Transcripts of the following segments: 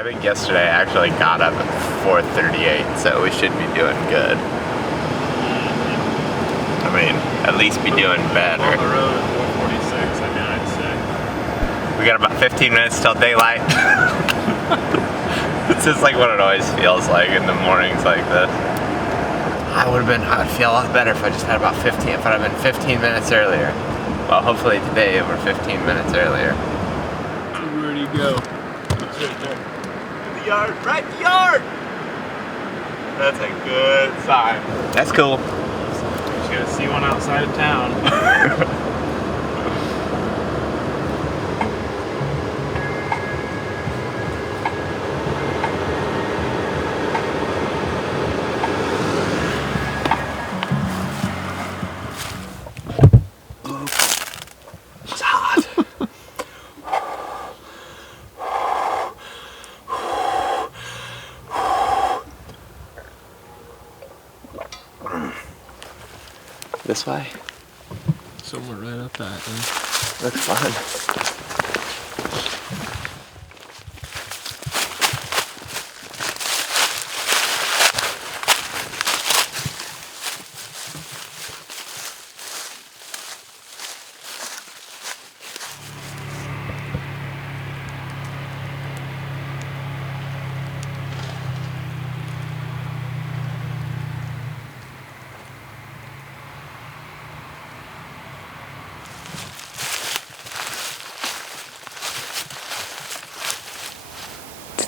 I think yesterday I actually got up at 4:38, so we should be doing good. I mean, at least be doing better. On the road at 4:46, I mean, I'd say. We got about 15 minutes till daylight. This is like what it always feels like in the mornings like this. I would feel a lot better if I just had about 15, if I'd have been 15 minutes earlier. Well, hopefully today we're 15 minutes earlier. Where'd he go? He's right there. In the yard, right in the yard! That's a good sign. That's cool. Just gonna see one outside of town. It's hot. This way? Somewhere right up that, man. Looks fun.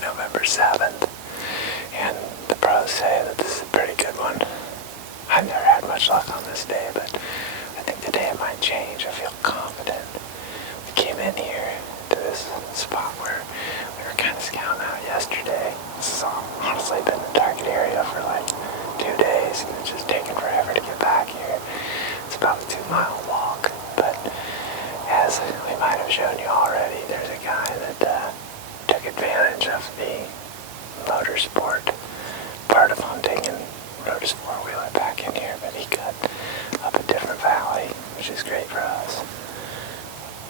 November 7th, and the pros say that this is a pretty good one. I've never had much luck on this day, but I think today it might change. I feel confident. We came in here to this spot where we were kind of scouting out yesterday. This has honestly been the target area for like 2 days, and it's just taken forever to get back here. It's about a 2-mile walk, but as we might have shown you already, there's a guy that took advantage of the motorsport part of hunting and rode his 4-wheeler back in here, but he cut up a different valley, which is great for us.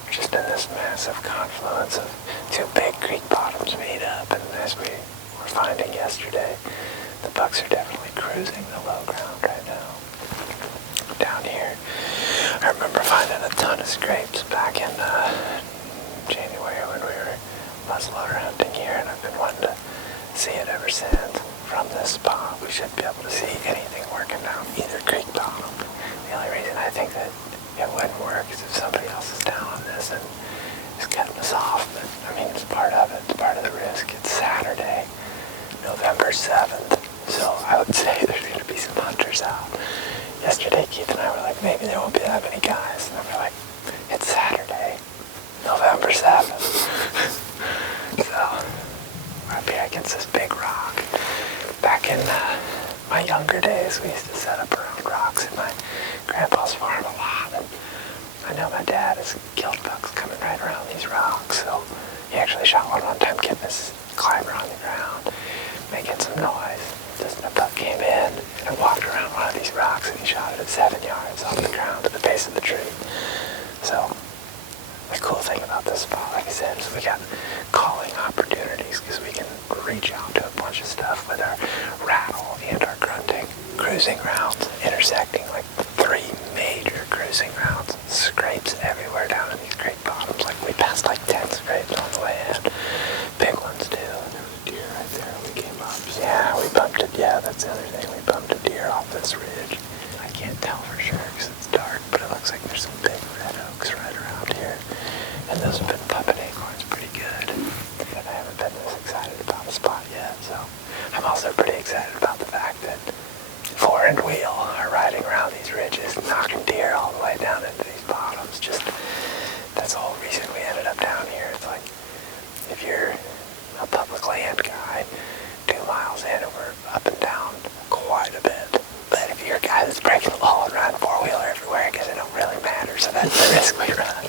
We're just in this massive confluence of 2 big creek bottoms meet up, and as we were finding yesterday, the bucks are definitely cruising the low ground right now. Down here, I remember finding a ton of scrapes back in January when we were muzzleloader hunting here, and I've been wanting to see it ever since. From this spot, we should be able to see anything working down either creek bottom. The only reason I think that it wouldn't work is if somebody else is down on this and is cutting us off, but I mean, it's part of it, it's part of the risk. It's Saturday, November 7th, so I would say there's going to be some hunters out. Yesterday, Keith and I were like, maybe there won't be that many guys, and then we're like, it's Saturday, November 7th. So, we're up here against this big rock. Back in my younger days, we used to set up around rocks at my grandpa's farm a lot. And I know my dad has killed bucks coming right around these rocks, so he actually shot one time getting this climber on the ground, making some noise. Just a buck came in and walked around one of these rocks, and he shot it at 7 yards off the ground at the base of the tree. So, the cool thing about this spot, like I said, is we got calling opportunities because we can reach out to a bunch of stuff with our rattle and our grunting. Cruising rounds, intersecting like 3 major cruising rounds. Scrapes everywhere down in these creek bottoms. Like we passed like 10 scrapes on the way in. Big ones too. There was a deer right there when we came up. So. Yeah, we bumped it. Yeah, that's the other thing. We bumped a deer off this ridge. I can't tell for sure because it's dark, but it looks like there's some big red oaks right around here. And those have been puppet acorns pretty good. But I haven't been this excited about the spot yet, so I'm also pretty excited about the fact that 4 and wheel are riding around these ridges, knocking deer all the way down into these bottoms. Just, that's the whole reason we ended up down here. It's like, if you're a public land guy, 2 miles in and we're up and down quite a bit. But if you're a guy that's breaking the law and riding 4-wheeler everywhere, I guess it don't really matter, so that's the risk we run.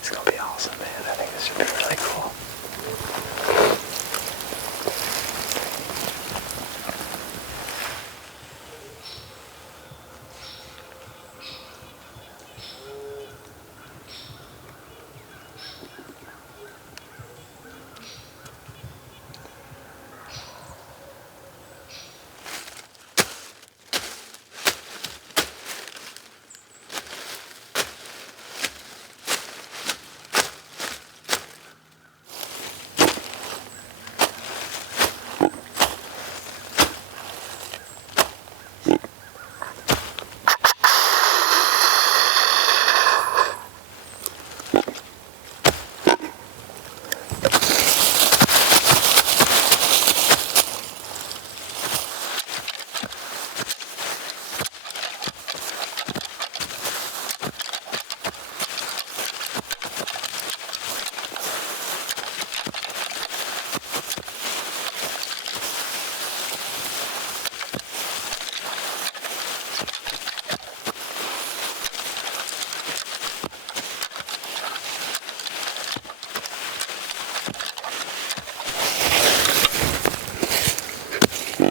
It's gonna be awesome, man. I think this should be really cool. You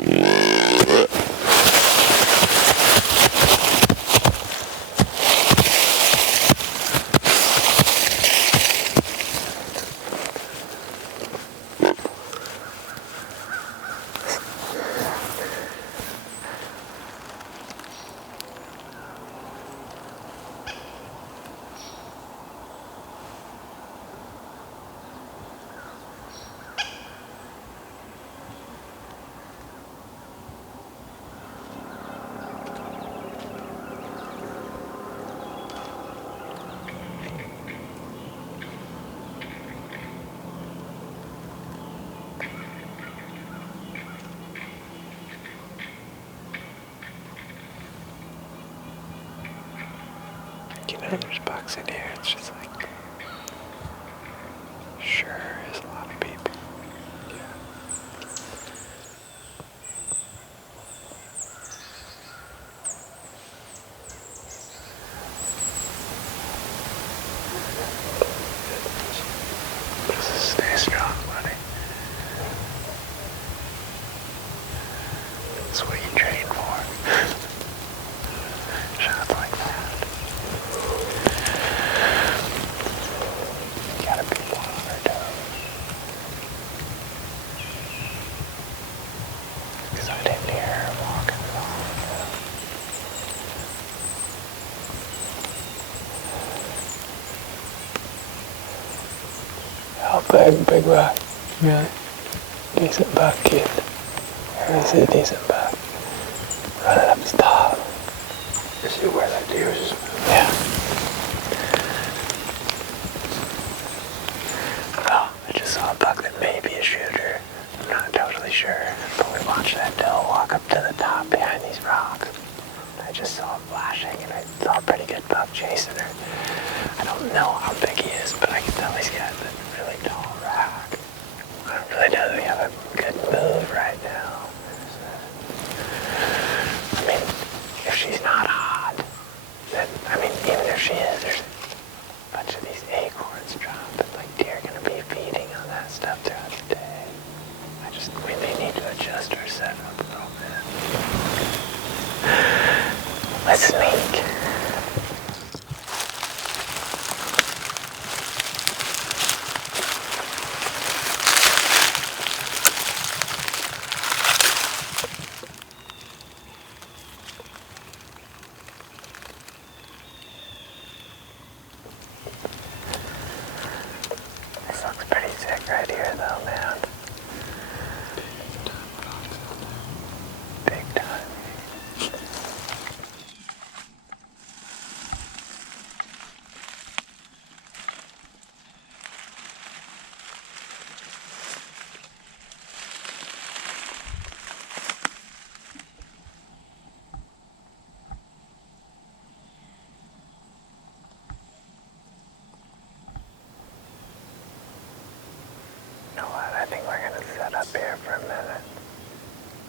know, there's bugs in here. It's just like, sure, there's a lot of people. Just stay strong, buddy. That's what you train for. Shots like that. You gotta be on our toes. Because I didn't hear her walking at all. Oh, big buck. Really? Decent buck, kid. Is it a decent buck? Running up his top. You see where that deer is? Yeah. Well, I just saw a buck that may be a shooter. I'm not totally sure. But we watched that doe walk up to the top behind these rocks. I just saw him flashing, and I saw a pretty good buck chasing her. I don't know how big he is, but I can tell he's got a really tall rack. I don't really know that we have a good move right now. I mean, if she's not hot, then, I mean, even if she is, there's a bunch of these acorns dropping. Like, deer are going to be feeding on that stuff throughout the day. We may need to adjust our setup a little bit. Let's sneak. This looks pretty sick right here, though, man. Big time. You know what? I think we're gonna set up here for a minute.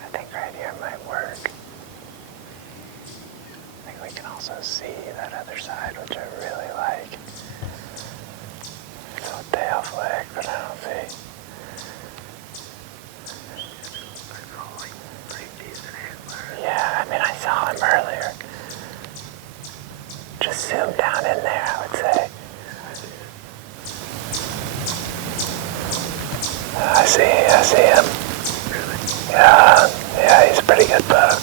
I think right here might work. I think we can also see that other side, which I really like. It's a tail flag, but I don't see. Yeah, I mean, I saw him earlier. Just zoom down in there, I would say. I see him. Really? Yeah, he's a pretty good buck.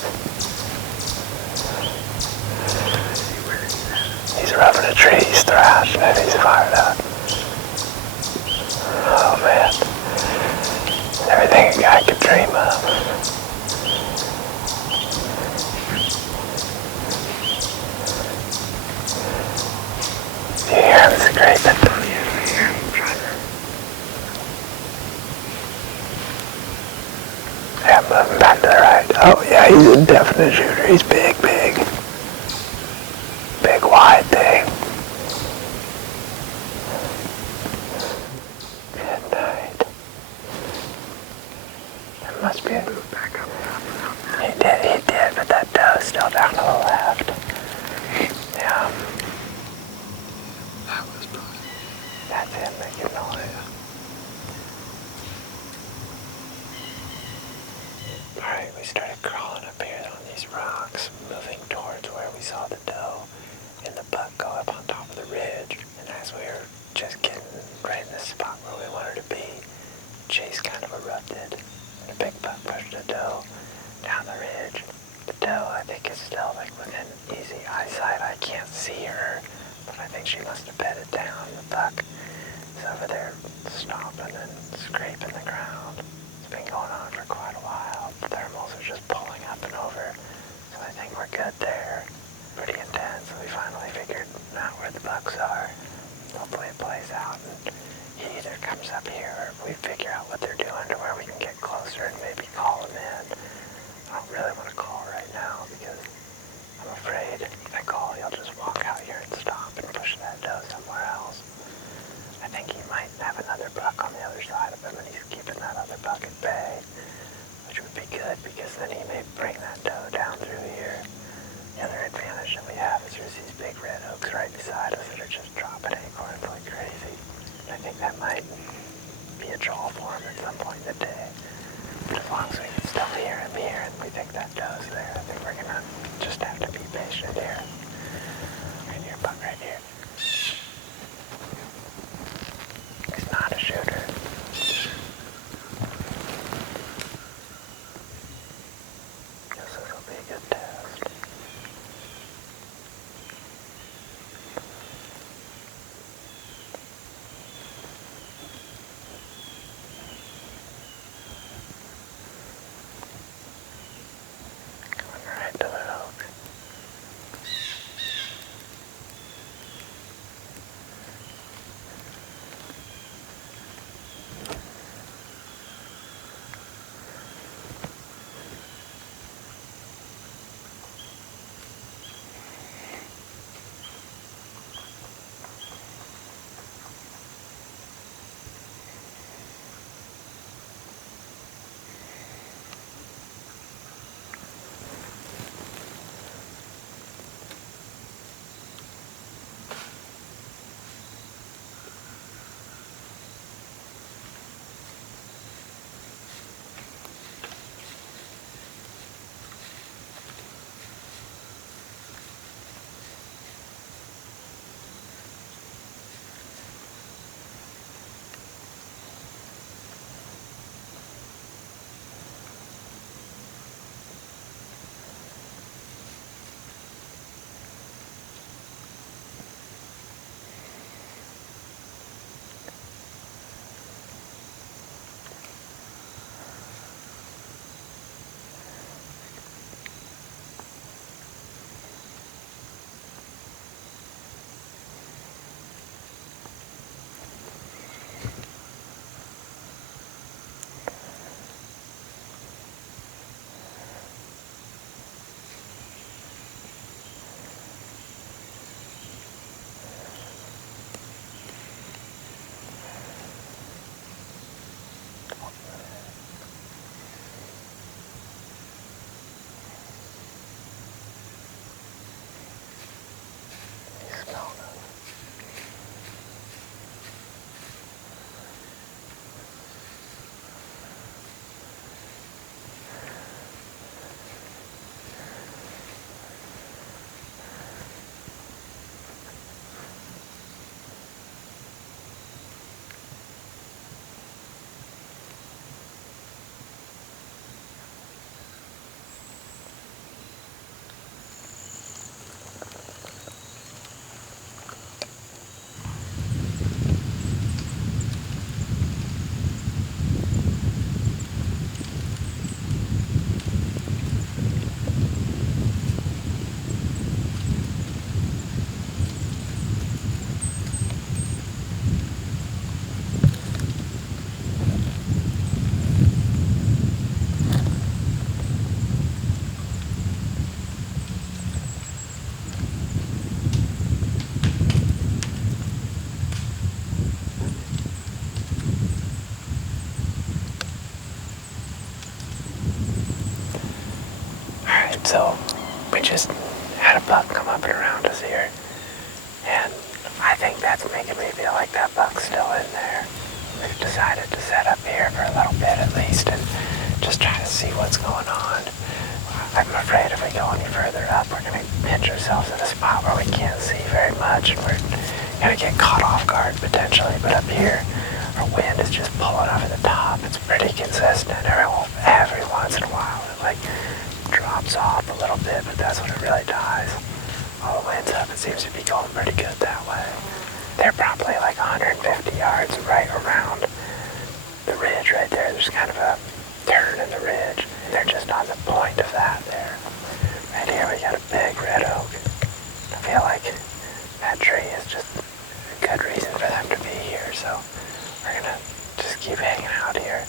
He's roughing a tree, he's thrashed, maybe he's fired up. Oh man. Everything a guy could dream of. Do you hear him? It's a great bit. Yeah, moving back to the right. Oh yeah, he's a definite shooter. He's big. Big wide thing. Good night. There must be a... Back up. He did, but that doe's still down to the left. Yeah. That was probably... That's him making noise. Alright, started crawling up here on these rocks, moving towards where we saw the doe and the buck go up on top of the ridge. And as we were just getting right in the spot where we wanted to be, chase kind of erupted, and a big buck pushed the doe down the ridge. The doe, I think, is still like within easy eyesight. I can't see her, but I think she must have bedded down. The buck is over there stomping and scraping the ground. It's been going on for quite a while. The thermals are just pulling up and over, so I think we're good there. Pretty intense. We finally figured out where the bucks are. Hopefully it plays out and he either comes up here or we figure out what they're doing to where we can get closer and maybe call him in. I don't really want to call right now because I'm afraid if I call, he'll just walk out here and stop and push that doe somewhere else. I think he might have another buck on the other side of him and he's keeping that other buck at bay, which would be good because then he may bring that doe down through here. The other advantage that we have is there's these big red oaks right beside us that are just dropping acorns like crazy. I think that might be a draw for him at some point in the day. But as long as we can still hear him here and we think that doe's there, I think we're gonna just have to be patient here. Right here, buck right here. He's not a shooter. Guess this will be a good test. Coming right to the oak. So we just had a buck come up and around us here, and I think that's making me feel like that buck's still in there. We've decided to set up here for a little bit at least and just try to see what's going on. I'm afraid if we go any further up, we're going to pinch ourselves in a spot where we can't see very much, and we're going to get caught off guard potentially. But up here, our wind is just pulling over the top. It's pretty consistent. Every once in a while, it like drops off a little bit, but that's when it really dies. All the wind's up. It seems to be going pretty good that way. They're probably like 150 yards right around the ridge right there. There's kind of a turn in the ridge, and they're just on the point of that there. Right here we got a big red oak. I feel like that tree is just a good reason for them to be here, so we're gonna just keep hanging out here.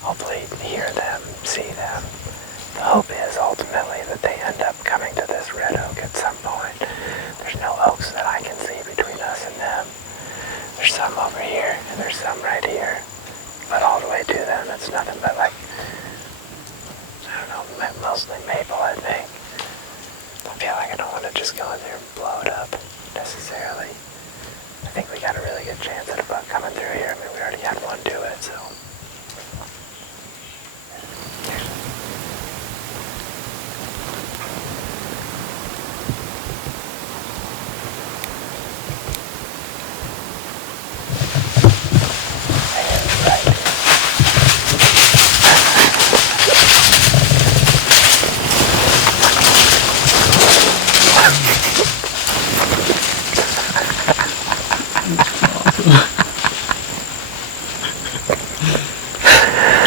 Hopefully hear them, see them. The hope is ultimately that they end up coming to this red oak at some point. There's no oaks that I can see between us and them. There's some over here, and there's some right here. But all the way to them, it's nothing but like, I don't know, mostly maple, I think. I feel like I don't want to just go in there and blow it up, necessarily. I think we got a really good chance at a buck coming through here. I mean, we already had one do it, so.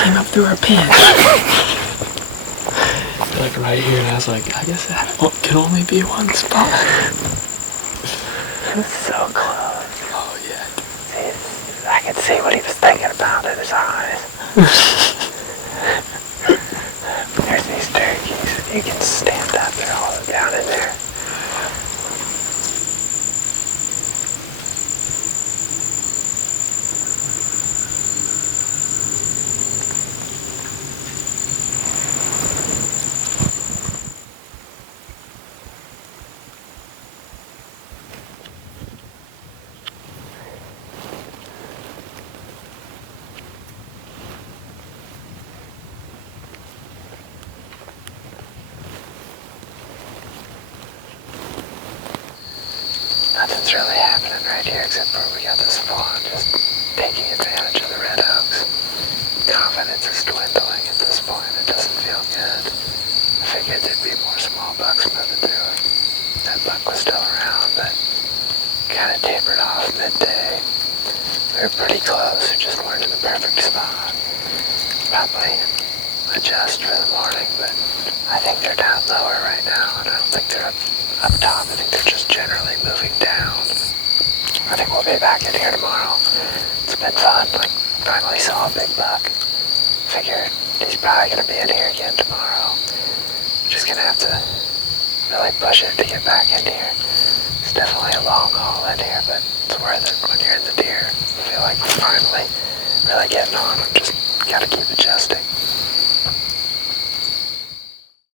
Came up through our pinch. Like right here, and I was like, I guess that can only be one spot. It was so close. Oh yeah. See, I could see what he was thinking about in his eyes. There's these turkeys. You can stand up. They're all down in there. Nothing's really happening right here except for we got this fawn just taking advantage of the red oaks. Confidence is dwindling at this point. It doesn't feel good. I figured there'd be more small bucks moving through it. That buck was still around, but kind of tapered off midday. We were pretty close. We just weren't in the perfect spot. Probably adjust for the morning, but I think they're down lower right now, and I don't think they're up top. I think they're just generally moving down. I think we'll be back in here tomorrow. It's been fun. Like, finally saw a big buck. Figured he's probably going to be in here again tomorrow. Just going to have to really push it to get back in here. It's definitely a long haul in here, but it's worth it when you're in the deer. I feel like we're finally really getting on. I'm just got to keep adjusting.